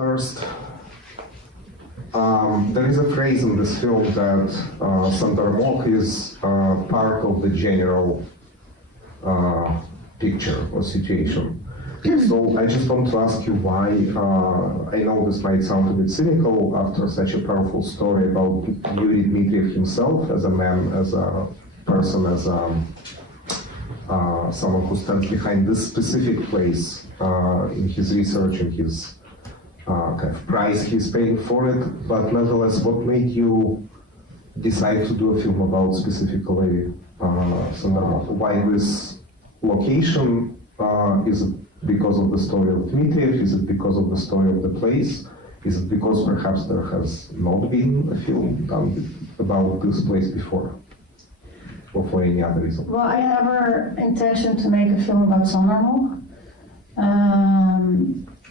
First, there is a phrase in this film that Sandarmokh is part of the general picture or situation. So I just want to ask you why, I know this might sound a bit cynical after such a powerful story about Yuri Dmitriev himself as a man, as a person, as someone who stands behind this specific place in his research and his kind of price he's paying for it, but nonetheless, what made you decide to do a film about specifically Sandarmokh? Why this location? Is it because of the story of Dmitriev? Is it because of the story of the place? Is it because perhaps there has not been a film done about this place before? Or for any other reason? Well, I never intention to make a film about Sandarmokh.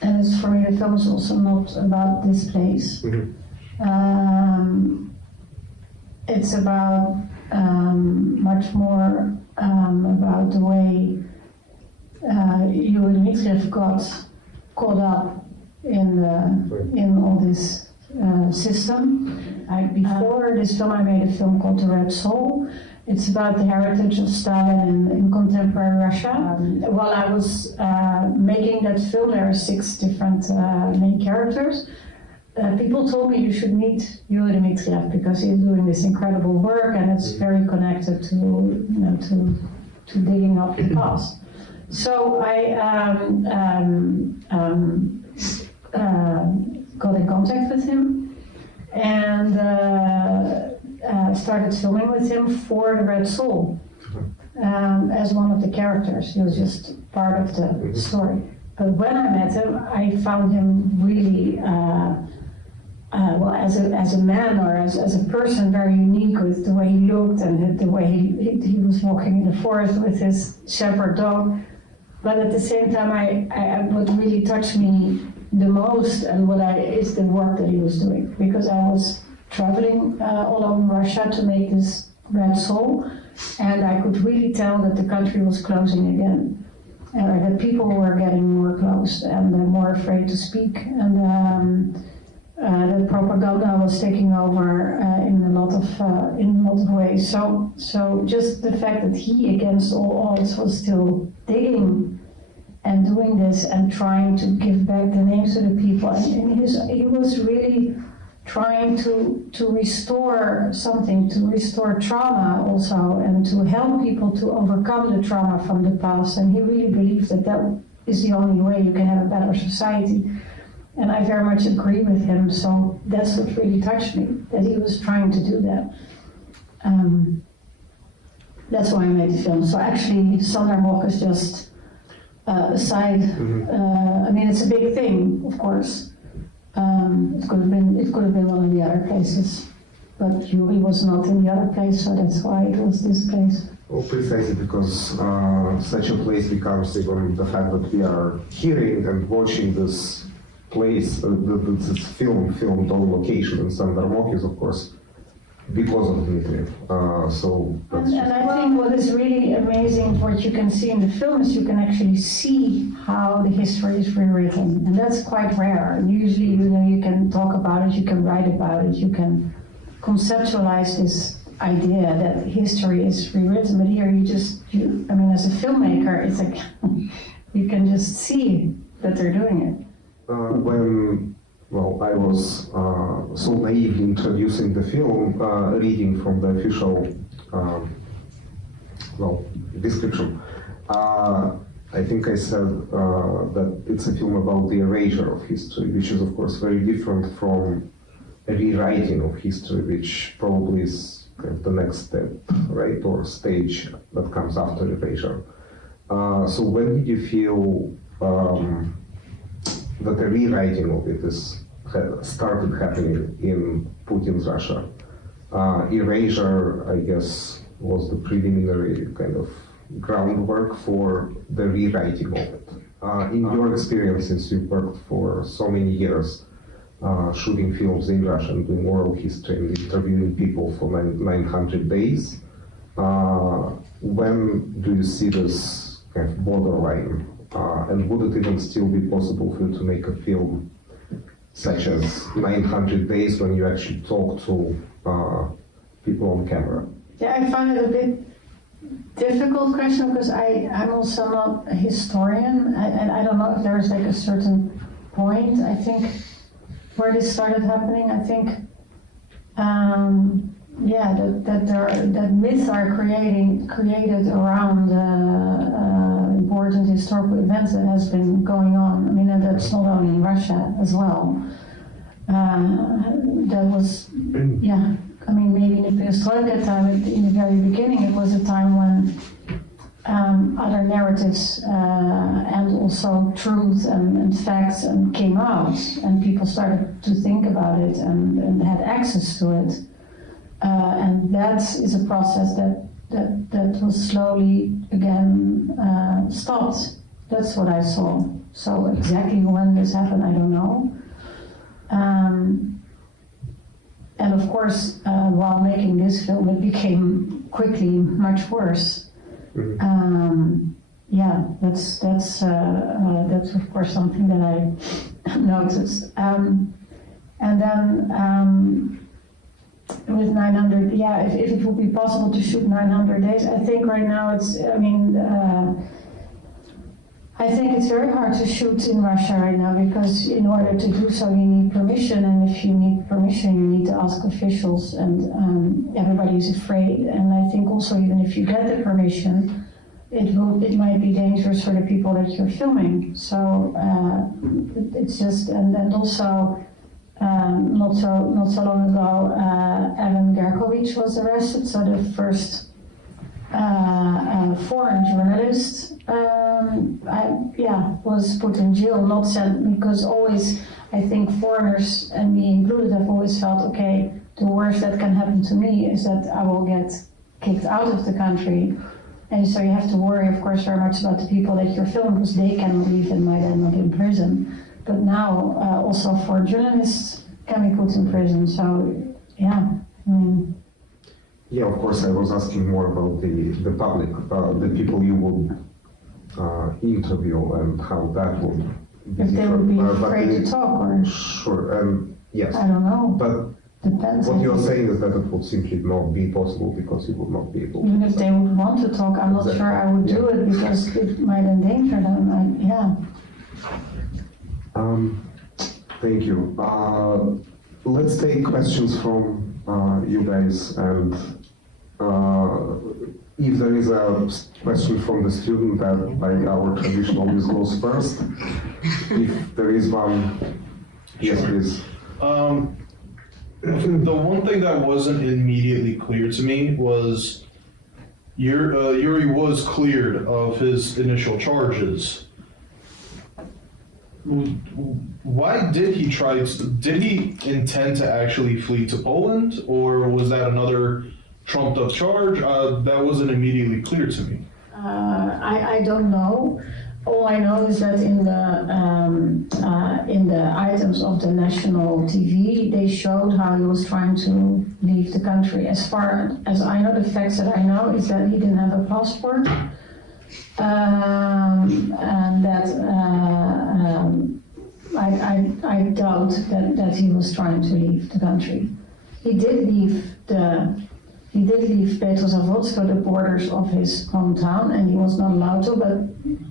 And it's, for me, the film is also not about this place. Mm-hmm. It's about much more about the way Yuri Dmitriev got caught up in all this system. Before this film, I made a film called The Red Soul. It's about the heritage of Stalin in contemporary Russia. While I was making that film, there are 6 different main characters. People told me you should meet Yuri Dmitriev because he's doing this incredible work and it's very connected to digging up the past. So I got in contact with him and started filming with him for The Red Soul as one of the characters. He was just part of the story. But when I met him, I found him really, well, as a man or as a person, very unique with the way he looked and the way he was walking in the forest with his shepherd dog. But at the same time, what really touched me the most and is the work that he was doing, because I was traveling all over Russia to make this Red Soul, and I could really tell that the country was closing again, and that people were getting more closed and more afraid to speak, and the propaganda was taking over in a lot of ways. So just the fact that he, against all odds, was still digging and doing this and trying to give back the names to the people, and he was really trying to restore something, to restore trauma also, and to help people to overcome the trauma from the past. And he really believed that is the only way you can have a better society. And I very much agree with him, so that's what really touched me, that he was trying to do that. That's why I made the film. So actually, Sandarmokh is just a side. I mean, it's a big thing, of course. It could have been one of the other places, but Yuri was not in the other place, so that's why it was this place. Well, precisely because such a place becomes even the fact that we are hearing and watching this place, this filmed on location in Sandarmokh is, of course, because of Dmitriev. And I think what is really amazing, what you can see in the film, is you can actually see how the history is rewritten, and that's quite rare. And usually, you can talk about it, you can write about it, you can conceptualize this idea that history is rewritten. But here, I mean, as a filmmaker, it's like you can just see that they're doing it. When I was so naively introducing the film, reading from the official description, I think I said that it's a film about the erasure of history, which is of course very different from a rewriting of history, which probably is kind of the next step, right, or stage that comes after erasure. So when did you feel that the rewriting of it started happening in Putin's Russia? Erasure, I guess, was the preliminary kind of groundwork for the rewriting of it. In your experience, since you've worked for so many years shooting films in Russia and doing oral history and interviewing people for 900 days, when do you see this kind of borderline? And would it even still be possible for you to make a film such as 900 days when you actually talk to people on camera? Yeah, I find it a bit difficult question because I'm also not a historian, and I don't know if there's like a certain point, I think, where this started happening. I think, that myths are created around important historical events that has been going on. I mean, and that's not only in Russia as well. That was, yeah. I mean, maybe in the perestroika time, in the very beginning, it was a time when other narratives and also truth and facts came out, and people started to think about it and had access to it. And that is a process that was slowly again stopped. That's what I saw. So exactly when this happened, I don't know. And of course, while making this film, it became quickly much worse. Yeah, that's of course something that I noticed. And then with 900, yeah, if it would be possible to shoot 900 days, I think right now I think it's very hard to shoot in Russia right now because in order to do so you need permission, and if you need permission you need to ask officials, and everybody's afraid. And I think also even if you get the permission, it might be dangerous for the people that you're filming. So it's just, and also not so long ago Evan Gerkovich was arrested, so the first foreign journalist was put in jail, not sent, because always, I think foreigners, and me included, have always felt, okay, the worst that can happen to me is that I will get kicked out of the country. And so you have to worry, of course, very much about the people that you're filming, because they cannot leave and might end up in prison. But now, also foreign journalists can be put in prison, so, yeah, I mean. Yeah, of course, I was asking more about the public, the people you would interview and how that would be. If they would be afraid to talk, or? Sure, yes. I don't know. But depends. What you're saying is that it would simply not be possible because you would not be able to. Even if they would want to talk, I'm not sure I would do it because it might endanger them. Thank you. Let's take questions from you guys, and if there is a question from the student, that like our tradition always goes first. If there is one, yes, please. The one thing that wasn't immediately clear to me was Yuri was cleared of his initial charges. Why did he did he intend to actually flee to Poland, or was that another trumped up charge? That wasn't immediately clear to me. I don't know. All I know is that in the items of the national TV, they showed how he was trying to leave the country. As far as I know, the facts that I know is that he didn't have a passport, and that I doubt that he was trying to leave the country. He did leave Petrozavodsk, the borders of his hometown, and he was not allowed to, but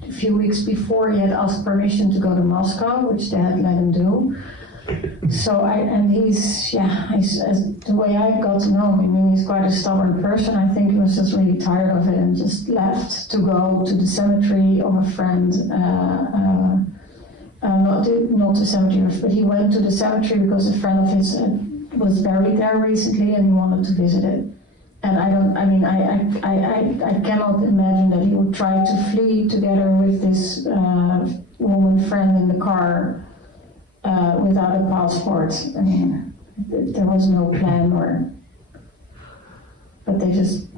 a few weeks before he had asked permission to go to Moscow, which they had let him do. So he's the way I got to know him, I mean, he's quite a stubborn person. I think he was just really tired of it and just left to go to the cemetery of a friend. Not the cemetery, but he went to the cemetery because a friend of his was buried there recently and he wanted to visit it. And I cannot imagine that he would try to flee together with this woman friend in the car without a passport. I mean, there was no plan, but they just,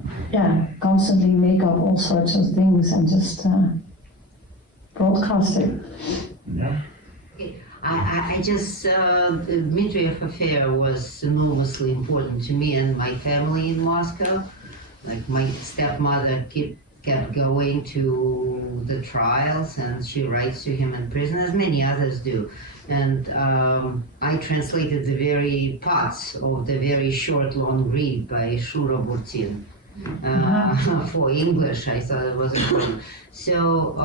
constantly make up all sorts of things and just broadcast it. Yeah. I just, the Dmitriev affair was enormously important to me and my family in Moscow. Like my stepmother kept kept going to the trials, and she writes to him in prison, as many others do. And I translated the very parts of the very short, long read by Shura Burtin for English. I thought it was important. So,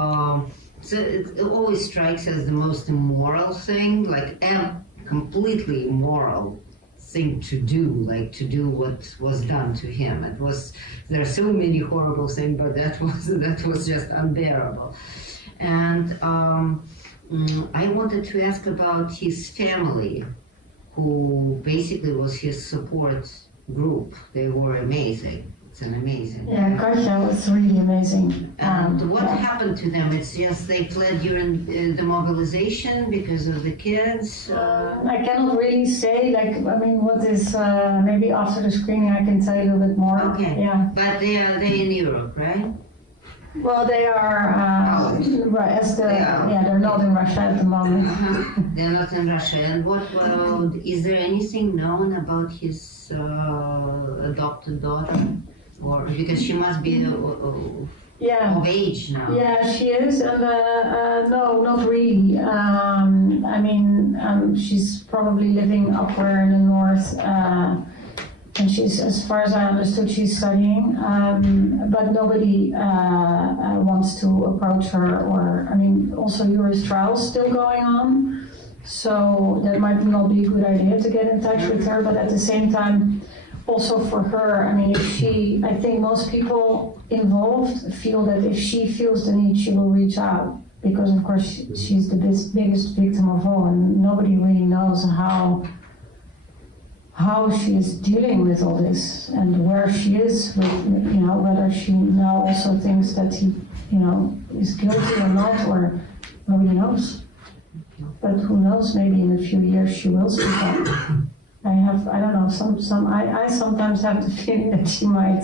so it always strikes as the most immoral thing, like completely immoral thing to do, like to do what was done to him. It was, there are so many horrible things, but that was just unbearable. And I wanted to ask about his family, who basically was his support group. They were amazing. It's an amazing. Yeah, Katya was really amazing. And what yeah. happened to them? It's just they fled during the mobilization because of the kids? I cannot really say, like, I mean, what is, maybe after the screening I can tell you a bit more. Okay. Yeah. But they're in Europe, right? Well, they are, right, as the, Yeah. yeah, they're not in Russia at the moment. They're not in Russia. And what is there anything known about his adopted daughter? Or because she must be Yeah. of age now. Yeah, she is, and no, not really. I mean, she's probably living up there in the north, and she's, as far as I understood, she's studying. But nobody wants to approach her, or I mean, also Yuri's trial's still going on, so that might not be a good idea to get in touch with her. But at the same time, also for her, I mean, I think most people involved feel that if she feels the need, she will reach out, because of course she's the biggest victim of all, and nobody really knows how she is dealing with all this and where she is with, whether she now also thinks that he, is guilty or not, or nobody knows. But who knows, maybe in a few years she will speak up. I don't know, I sometimes have the feeling that she might,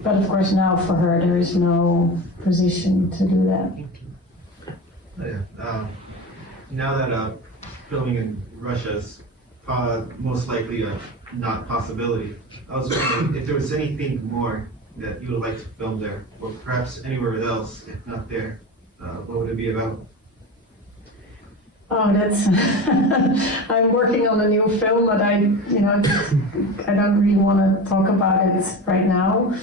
but of course now for her there is no position to do that. Now that filming in Russia is most likely a not possibility, I was wondering if there was anything more that you would like to film there, or perhaps anywhere else, if not there, what would it be about? Oh, that's, I'm working on a new film, but I don't really want to talk about it right now.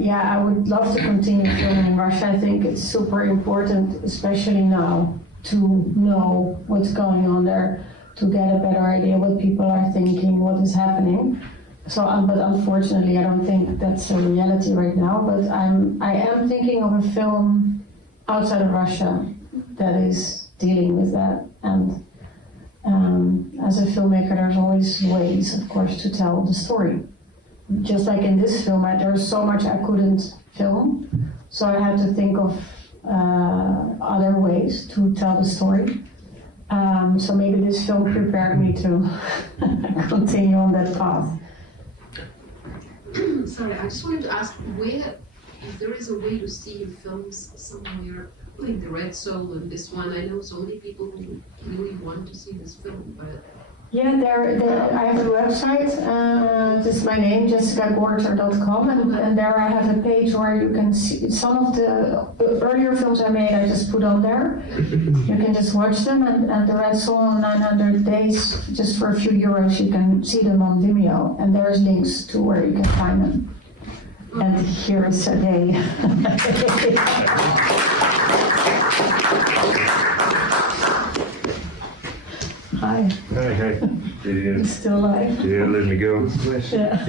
Yeah, I would love to continue filming in Russia. I think it's super important, especially now, to know what's going on there, to get a better idea what people are thinking, what is happening. So, but unfortunately, I don't think that's a reality right now. But I am thinking of a film outside of Russia that is dealing with that. And as a filmmaker, there's always ways, of course, to tell the story. Just like in this film, there was so much I couldn't film, so I had to think of other ways to tell the story. So maybe this film prepared me to continue on that path. Sorry, I just wanted to ask if there is a way to see your films somewhere, like The Red Soul and this one. I know so many people who really want to see this film, but... Yeah, I have a website, this is my name, jessicagorter.com, and there I have a page where you can see some of the earlier films I made, I just put on there. You can just watch them, and The Red Soul in 900 Days, just for a few euros, you can see them on Vimeo, and there's links to where you can find them. And here is a day. Hi. Hi. You still alive? Yeah, let me go. Yeah.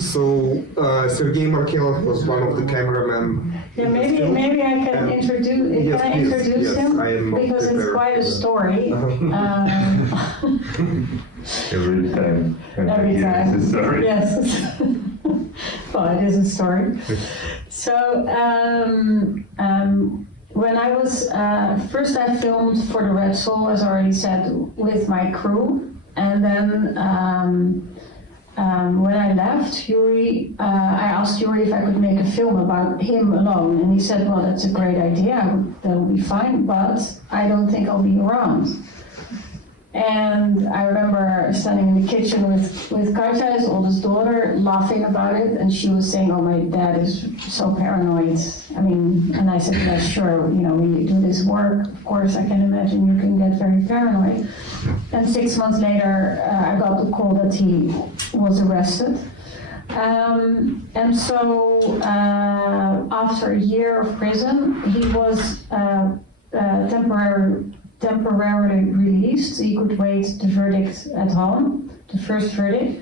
So Sergei Markelov was one of the cameramen. Yeah, maybe I can introduce. Yes, can I please. introduce Yes, him? I am not Because it's prepared quite a for that. story. Every time. Every time. It's a story. Yes. Well, it is a story. So when I was first, I filmed for The Red Soul, as I already said, with my crew, and then when I left Yuri, I asked Yuri if I could make a film about him alone, and he said, "Well, that's a great idea. That will be fine, but I don't think I'll be around." And I remember standing in the kitchen with Katja, his oldest daughter, laughing about it, and she was saying, "Oh, my dad is so paranoid." I mean, and I said, "Yeah, sure. You know, when you do this work, of course, I can imagine you can get very paranoid." And 6 months later, I got the call that he was arrested. And so, after a year of prison, he was temporarily released. He could wait the verdict at home, the first verdict.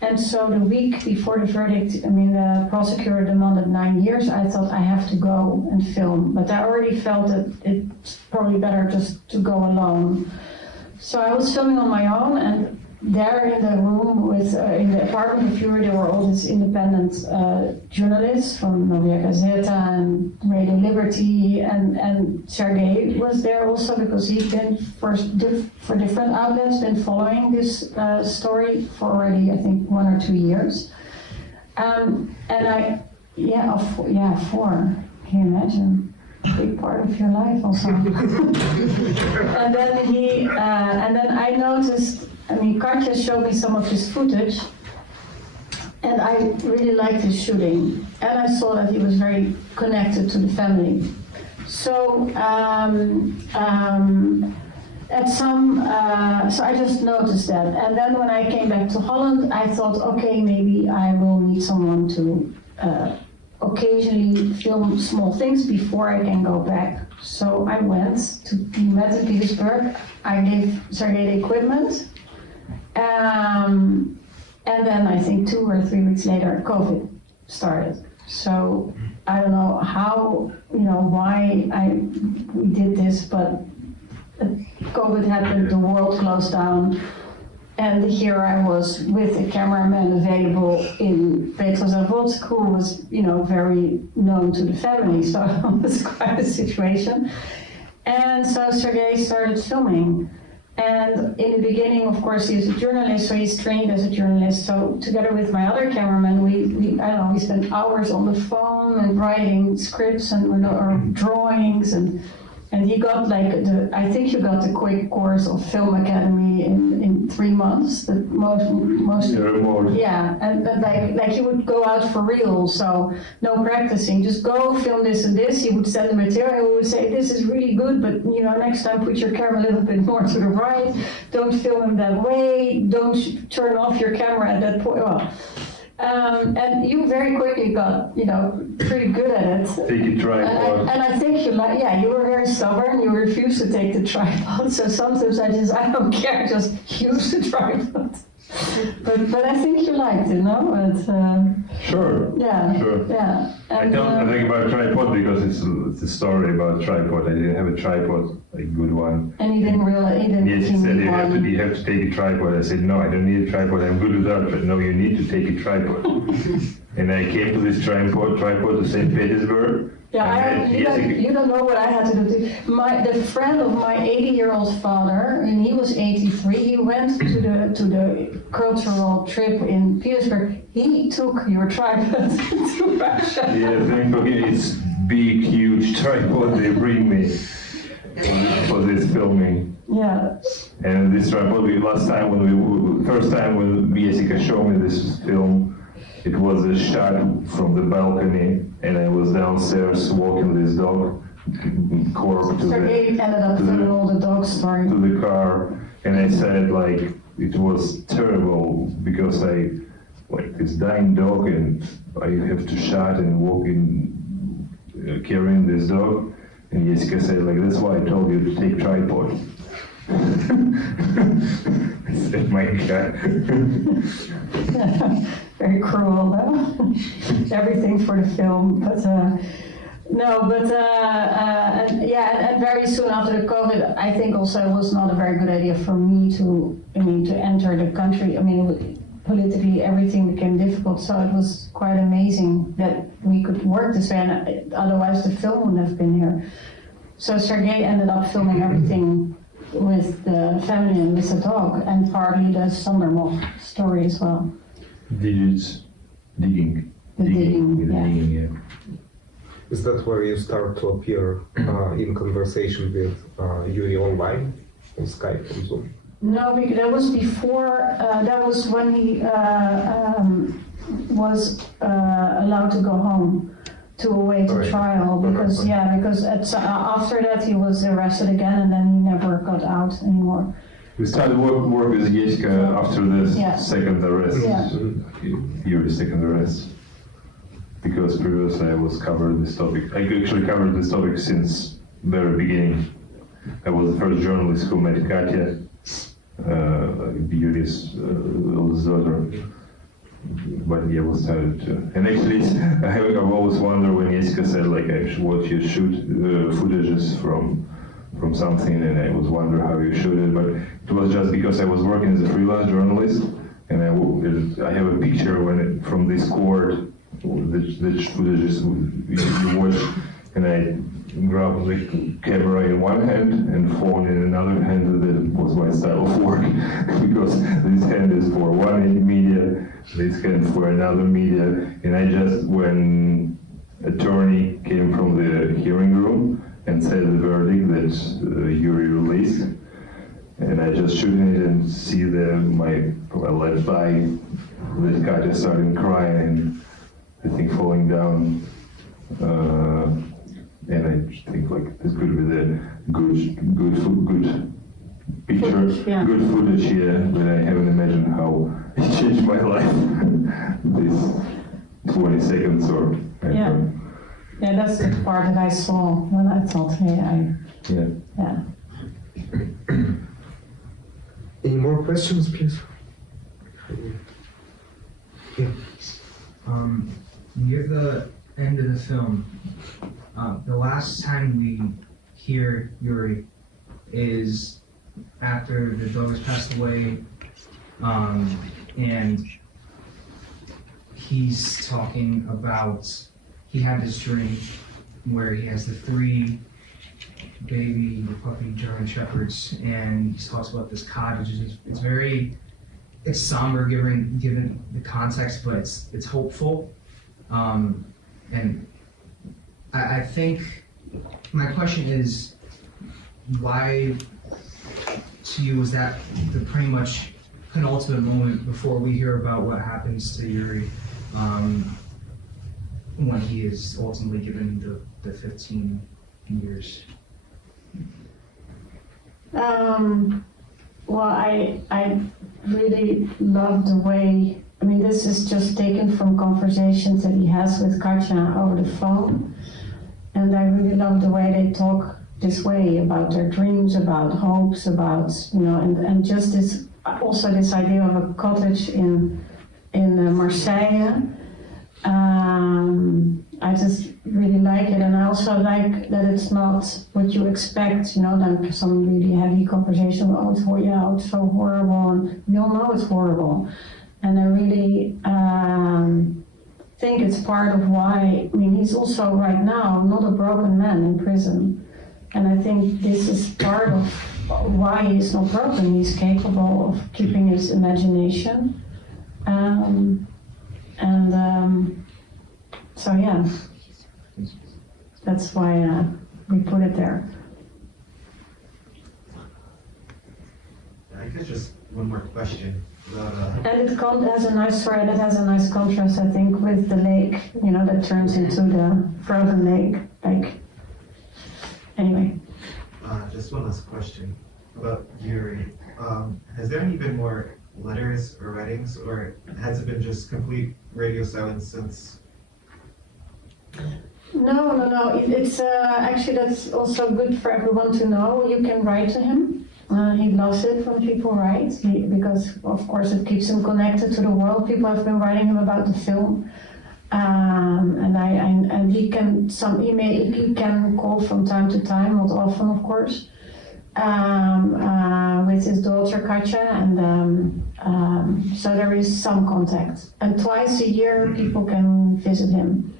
And so the week before the verdict, I mean, the prosecutor demanded 9 years. I thought I have to go and film, but I already felt that it's probably better just to go alone. So I was filming on my own, and there in the room in the apartment of Yuri, there were all these independent journalists from Novaya Gazeta and Radio Liberty, and Sergei was there also because he'd been for different outlets, been following this story for already, I think, 1 or 2 years. And four. Can you imagine? Big part of your life also. And then I noticed. I mean, Katja showed me some of his footage, and I really liked his shooting, and I saw that he was very connected to the family. So, so I just noticed that, and then when I came back to Holland, I thought, okay, maybe I will need someone to occasionally film small things before I can go back. So I went to St. Petersburg. I gave Sergei the equipment. And then I think 2 or 3 weeks later, COVID started. So I don't know how, why we did this, but COVID happened, the world closed down, and here I was with a cameraman available in Petrozavodsk, who was, very known to the family, so it was quite a situation. And so Sergei started filming. And in the beginning, of course, he's a journalist, so he's trained as a journalist. So together with my other cameraman, we spent hours on the phone and writing scripts or drawings, and he got I think you got the quick course of Film Academy in 3 months. The most yeah, and like he would go out for real, so no practicing, just go film this and this. He would send the material, he would say, "This is really good, but next time put your camera a little bit more to the right, don't film him that way, don't turn off your camera at that point." Well, and you very quickly got, pretty good at it. Take a tripod. And I think you were very stubborn. You refused to take the tripod. So sometimes I don't care, just use the tripod. But I think you liked it, no? Sure. Yeah. Sure. Yeah. I And, don't think about tripod because it's a story about tripod. I didn't have a tripod, a good one. And he didn't realize. He didn't. Yes, he think said you wanted- you have to take a tripod. I said, no, I don't need a tripod. I'm good without it. No, you need to take a tripod. And I came to this tripod to St. Petersburg. Yeah, you don't know what I had to do. The friend of my 80-year-old father, and he was 83. He went to the cultural trip in Petersburg. He took your tripod to Russia. Yeah, thank you. It's big, huge tripod they bring me for this filming. Yeah. And this tripod, first time when Jessica showed me this film, it was a shot from the balcony, and I was downstairs walking this dog, Corp, Sergei ended up filming all the dog story. to the car, and I said it was terrible because this dying dog, and I have to shot and walk in carrying this dog, and Jessica said that's why I told you to take tripod. I said, my God. Very cruel, though. Everything for the film, but and very soon after the COVID, I think also it was not a very good idea for me to enter the country. I mean, politically everything became difficult, so it was quite amazing that we could work this way, and otherwise the film wouldn't have been here. So Sergei ended up filming everything with the family and with the dog, and partly the Sondermoff story as well. Digits, digging. The digging, yeah. Digging, yeah. Is that where you start to appear in conversation with Yuri online, on Skype and Zoom? No, because that was before, that was when he was allowed to go home to await Right. trial, because, because after that he was arrested again and then he never got out anymore. We started work with Jessica after the Yeah. second arrest, Yeah. Yuri's second arrest. Because previously I was covering this topic. I actually covered this topic since very beginning. I was the first journalist who met Katya, Yuri's oldest daughter. But yeah, we started to. And actually, I've always wondered when Jessica said like I should watch you shoot footages from something, and I was wondering how you shoot it. But it was just because I was working as a freelance journalist, and I have a picture from this court, the footages you watch, and I grabbed the camera in one hand and phone in another hand, and that was my style of work. Because this hand is for one media, this hand for another media, and I just, when attorney came from the hearing room and said the verdict that Yuri released, and I just shooting it and see my left eye, that Katya starting crying, I think falling down. And I just think like this could be the good picture, Footage, yeah. good footage here, but I haven't imagined how it changed my life. This 20 seconds or Yeah. Yeah, that's the part that I saw when I thought, hey, yeah. Any more questions, please? Yeah. Near the end of the film, the last time we hear Yuri is after the dog has passed away, and he's talking about, he had this dream where he has the 3 baby puppy German shepherds, and he talks about this cottage. It's somber given the context, but it's hopeful. And I think my question is, why to you was that the pretty much penultimate moment before we hear about what happens to Yuri when he is ultimately given the 15 years? Well, I really love the way, I mean, this is just taken from conversations that he has with Katya over the phone. And I really love the way they talk this way about their dreams, about hopes, about, and just this, also this idea of a cottage in Marseille. I just really like it, and I also like that it's not what you expect, then some really heavy conversation, it's so horrible, and we all know it's horrible. And I really think it's part of why, he's also right now not a broken man in prison. And I think this is part of why he's not broken. He's capable of keeping his imagination. So yeah, that's why we put it there. I guess just one more question about And it has a nice story, and it has a nice contrast, I think, with the lake, that turns into the frozen lake. Anyway. just one last question about Yuri. Has there been more letters or writings, or has it been just complete radio silence since? No. It's actually, that's also good for everyone to know. You can write to him. He loves it when people write, because of course it keeps him connected to the world. People have been writing him about the film, and he can he can call from time to time, not often of course, with his daughter Katya, and so there is some contact. And twice a year people can visit him.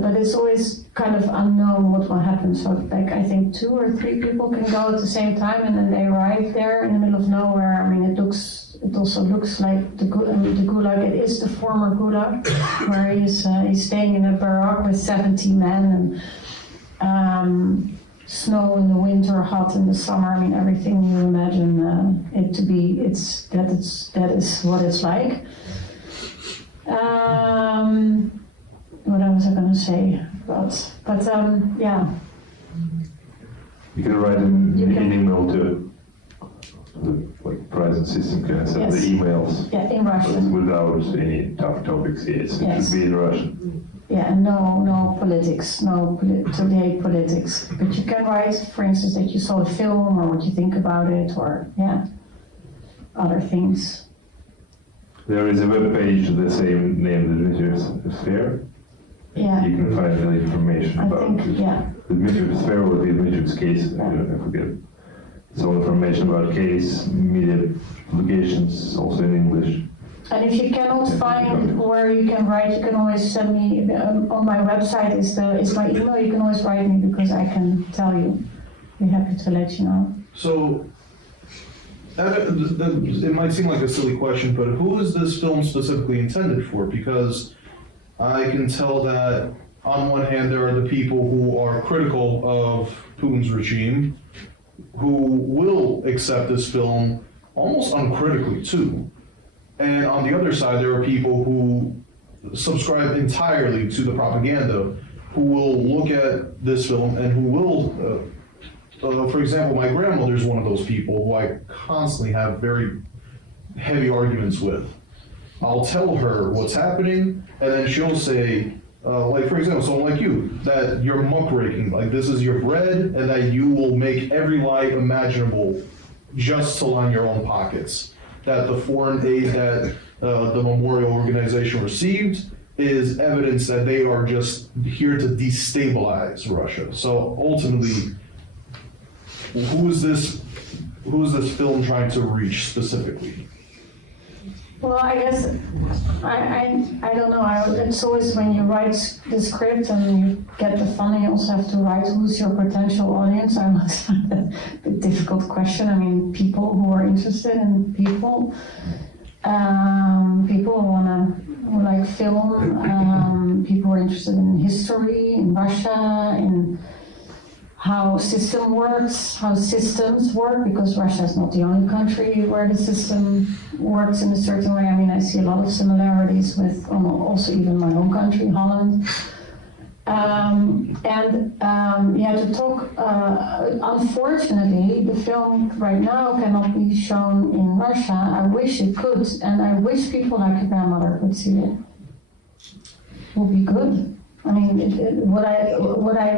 But it's always kind of unknown what will happen. So I think 2 or 3 people can go at the same time, and then they arrive there in the middle of nowhere. It also looks like the Gulag. It is the former Gulag, where he's staying in a barrack with 70 men, and snow in the winter, hot in the summer. I mean, everything you imagine it to be, that is what it's like. What else was I going to say about? But yeah. You can write an email to the prison system, can send the emails. Yeah, in Russian. Without any tough topics, yes. It should be in Russian. Yeah, no politics, today politics. But you can write, for instance, that you saw the film or what you think about it, or other things. There is a web page the same name, the Dmitriev Affair. Yeah. You can find the information about it. The Dmitriev Affair or the Dmitriev's case, I forget. Some information about case, media publications, also in English. And if you cannot find where you can write, you can always send me, on my website is my email, you can always write me because I can tell you. Be happy to let you know. So, it might seem like a silly question, but who is this film specifically intended for? Because I can tell that on one hand there are the people who are critical of Putin's regime, who will accept this film almost uncritically too. And on the other side, there are people who subscribe entirely to the propaganda, who will look at this film and who will, for example, my grandmother is one of those people who I constantly have very heavy arguments with. I'll tell her what's happening, and then she'll say, like for example, someone like you, that you're muckraking, like this is your bread, and that you will make every lie imaginable just to line your own pockets. That the foreign aid that the memorial organization received is evidence that they are just here to destabilize Russia. So ultimately, who is this film trying to reach specifically? Well, I guess, I don't know, it's always when you write the script and you get the funding, you also have to write who's your potential audience. I always find that a difficult question. I mean, people who are interested in people who like film, people who are interested in history, in Russia, in how system works, how systems work, because Russia is not the only country where the system works in a certain way. I mean, I see a lot of similarities with also even my own country, Holland. To talk, unfortunately, the film right now cannot be shown in Russia. I wish it could, and I wish people like your grandmother could see it. It would be good. I mean, what I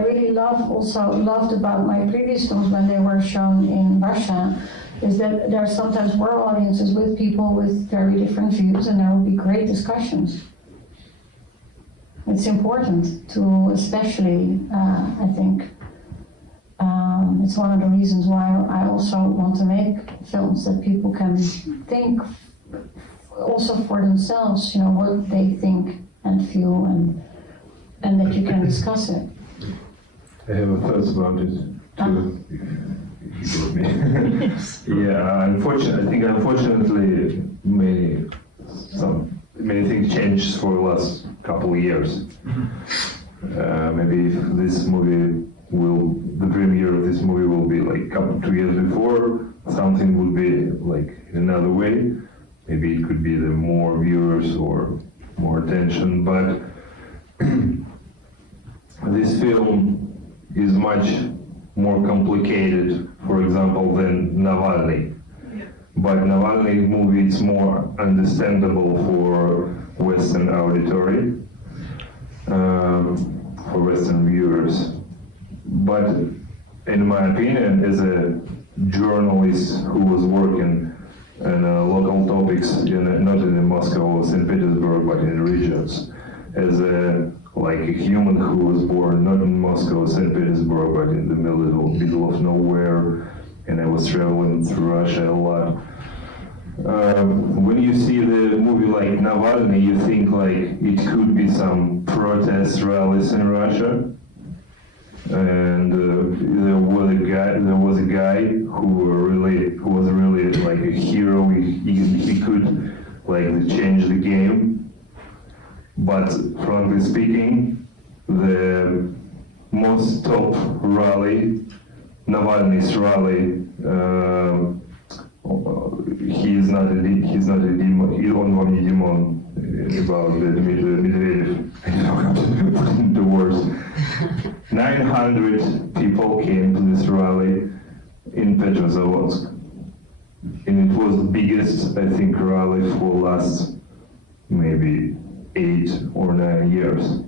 really loved about my previous films when they were shown in Russia is that there sometimes were audiences with people with very different views, and there would be great discussions. It's important to, especially, I think, it's one of the reasons why I also want to make films that people can think also for themselves, you know, what they think and feel, and that you can discuss it. I have a thoughts about it too. If you give me. Yeah, unfortunately, many things changed for the last couple of years. Maybe if this movie the premiere of this movie will be like 2 years before, something would be like in another way. Maybe it could be the more viewers or more attention, but this film is much more complicated, for example, than Navalny. But Navalny movie is more understandable for Western auditory, for Western viewers. But in my opinion, as a journalist who was working on local topics, not in Moscow or St. Petersburg, but in regions, as a human who was born not in Moscow or St. Petersburg, but in the middle of nowhere, and I was traveling through Russia a lot. When you see the movie like Navalny, you think like it could be some protest rallies in Russia, and there was a guy who was really like a hero. He could change the game. But frankly speaking, the most top rally Navalny's rally. He's not a demon. He's only a demon about the Medvedev. I don't know how to put into words. 900 people came to this rally in Petrozavodsk. And it was the biggest, I think, rally for last maybe 8 or 9 years.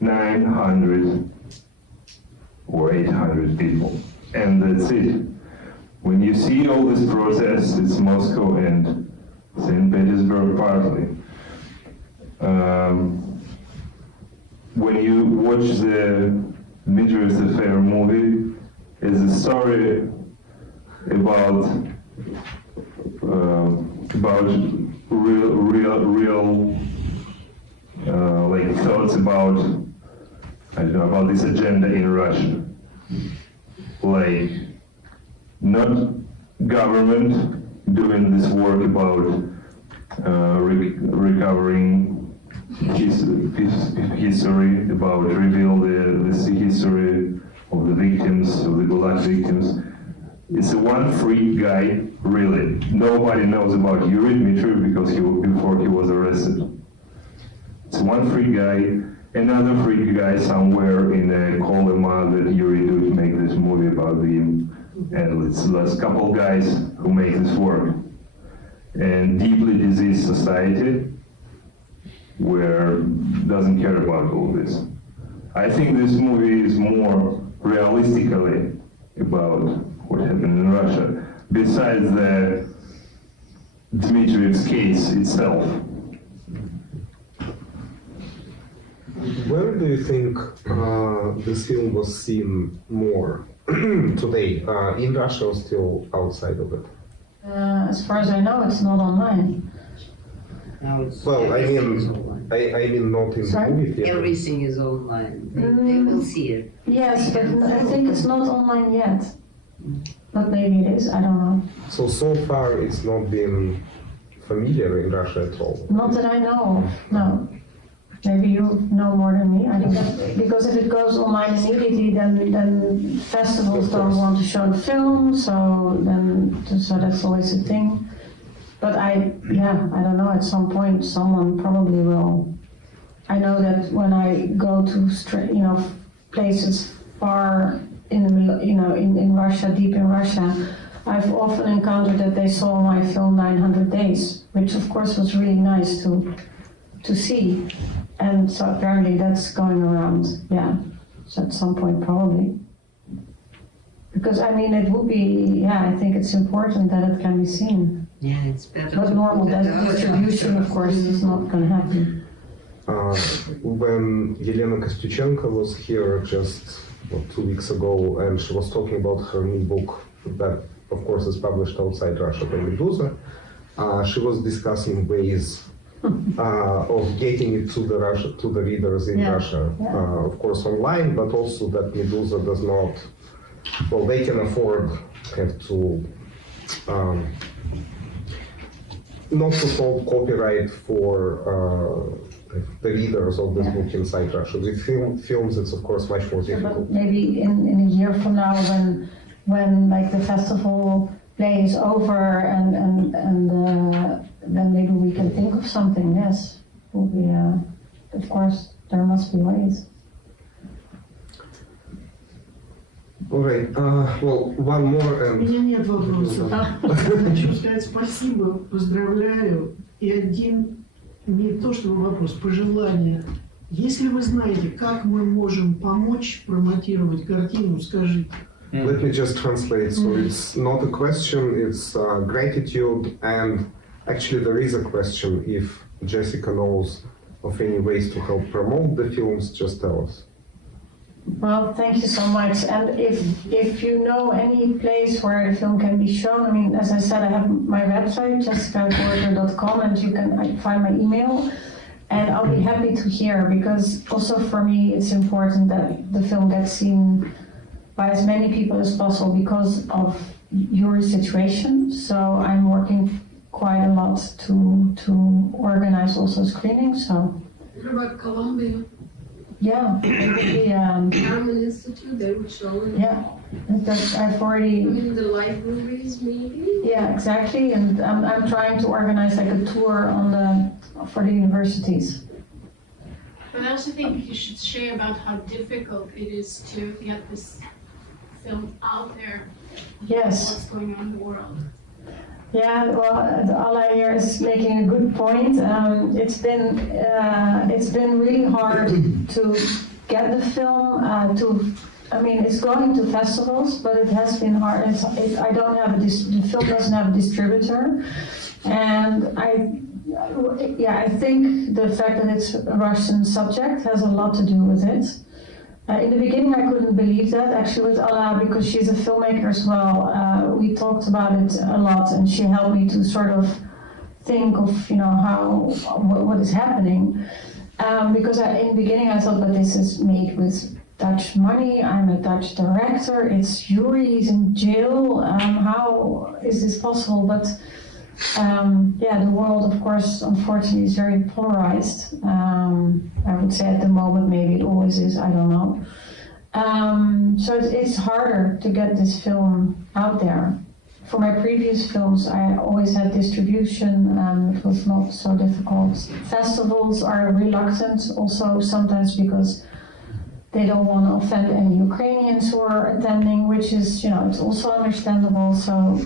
900 or 800 people. And that's it. When you see all this process, it's Moscow and St. Petersburg partly. When you watch the Dmitriev Affair movie, it's a story about real like thoughts about, I don't know, about this agenda in Russia. Like, not government doing this work about recovering history, about reveal the history of the victims, of the Gulag victims. It's a one freak guy, really. Nobody knows about Yuri Dmitriev because before he was arrested. It's one freak guy, another freak guy somewhere in a Kolyma that Yuri did make this movie about him. And it's last couple guys who make this work. And deeply diseased society where doesn't care about all this. I think this movie is more realistically about what happened in Russia, besides the Dmitriev's case itself. Where do you think this film was seen more today? In Russia or still outside of it? As far as I know, it's not online. Now it's Well, I everything is mean, online. I mean not in the Sorry? movie theater. Everything is online. They will see it. Yes, but I think it's not online yet. But maybe it is, I don't know. So far it's not been familiar in Russia at all. Not that I know of, no. Maybe you know more than me, I don't know. Because if it goes online immediately, then festivals don't want to show the film, so that's always a thing. But I don't know, at some point someone probably will. I know that when I go to, places far in the middle, in Russia, deep in Russia, I've often encountered that they saw my film 900 Days, which of course was really nice to see. And so apparently that's going around, so at some point probably. Because I mean, it will be, I think it's important that it can be seen. Yeah, it's better. But normal distribution, of course, is not going to happen. When Yelena Kostyuchenko was here just 2 weeks ago, and she was talking about her new book that, of course, is published outside Russia by Medusa, she was discussing ways of getting it to the readers in Russia. Of course, online, but also that Medusa does not. Well, they can afford have to not to hold copyright for the readers of this book inside Russia. With films, it's of course much more difficult. But maybe in a year from now, when like the festival play is over, and then maybe we can think of something. Yes, will be. Of course, there must be ways. All right. Well, one more. У меня нет вопросов. Хочу сказать спасибо, поздравляю. И один, не то чтобы вопрос, пожелание. Если вы знаете, как мы можем помочь промотировать картину, скажите. Let me just translate. So it's not a question, it's gratitude, and actually there is a question. If Jessica knows of any ways to help promote the films, just tell us. Well, thank you so much. And if you know any place where the film can be shown, I mean, as I said, I have my website, jessicagorter.com, and you can find my email. And I'll be happy to hear, because also for me, it's important that the film gets seen by as many people as possible because of your situation. So I'm working quite a lot to organize also screenings. So. What about Colombia? Yeah, the, German Institute, they would show it. yeah, I've already, In the libraries, maybe? yeah, exactly, and I'm trying to organize like a tour for the universities. But I also think you should share about how difficult it is to get this film out there. Yes. What's going on in the world. Yeah, well, Ala here is making a good point. It's been really hard to get the film it's going to festivals, but it has been hard. I don't have the film doesn't have a distributor, and I think the fact that it's a Russian subject has a lot to do with it. In the beginning, I couldn't believe that, actually, with Ala, because she's a filmmaker as well. We talked about it a lot, and she helped me to sort of think of, what is happening. Because in the beginning, I thought that this is made with Dutch money. I'm a Dutch director. It's Yuri, he's in jail. How is this possible? But the world, of course, unfortunately, is very polarized. I would say at the moment, maybe it always is, I don't know. So it's harder to get this film out there. For my previous films, I always had distribution, it was not so difficult. Festivals are reluctant also sometimes because they don't want to offend any Ukrainians who are attending, which is, it's also understandable. So,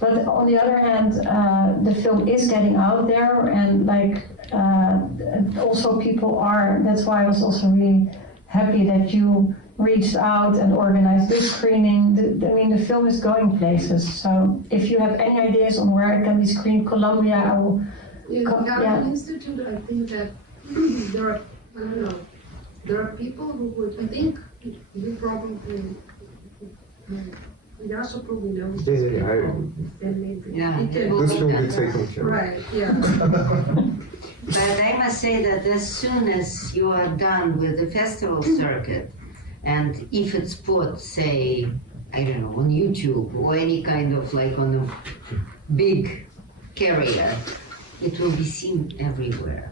but on the other hand, the film is getting out there, and also people are. That's why I was also really happy that you reached out and organized this screening. The film is going places. So if you have any ideas on where it can be screened, Colombia, I will. In the Garden Institute, I think that there are people who would, I think you probably, Yasha probably knows. Yeah. This will be taken care of. Right, yeah. But I must say that as soon as you are done with the festival circuit, and if it's put, say, I don't know, on YouTube or any kind of on a big carrier, it will be seen everywhere.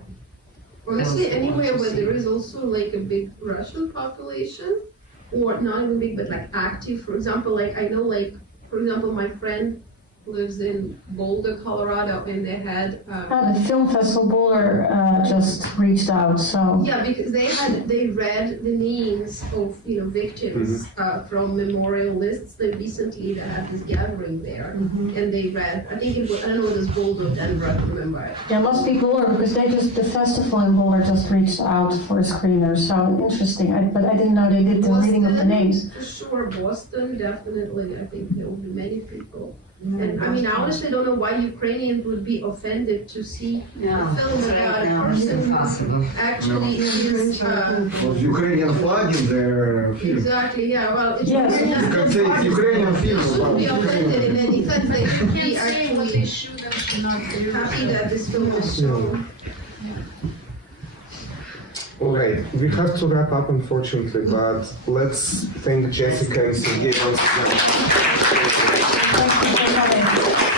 Honestly, anywhere where there is also a big Russian population, or not even big, but active. For example, I know, for example, my friend lives in Boulder, Colorado, and they had The film festival Boulder just reached out, so. yeah, because they read the names of victims from memorial lists. They recently had this gathering there, and they read. I think it was, I don't know, it was Boulder, Denver. I don't remember it. Yeah, it must be Boulder because the festival in Boulder just reached out for a screener. So interesting. But I didn't know they did the reading of the names. For sure, Boston definitely. I think there will be many people. And I honestly don't know why Ukrainians would be offended to see a film about a person who actually is. Ukrainian flag in their film. Exactly, yeah. Well, it's Yes. You can say it's Ukrainian They should film. be offended in any sense. They should be Can't say what they actually should and should not do. happy that this film is shown. All right, we have to wrap up, unfortunately, but let's thank Jessica and Sergey once again. Thank you for coming.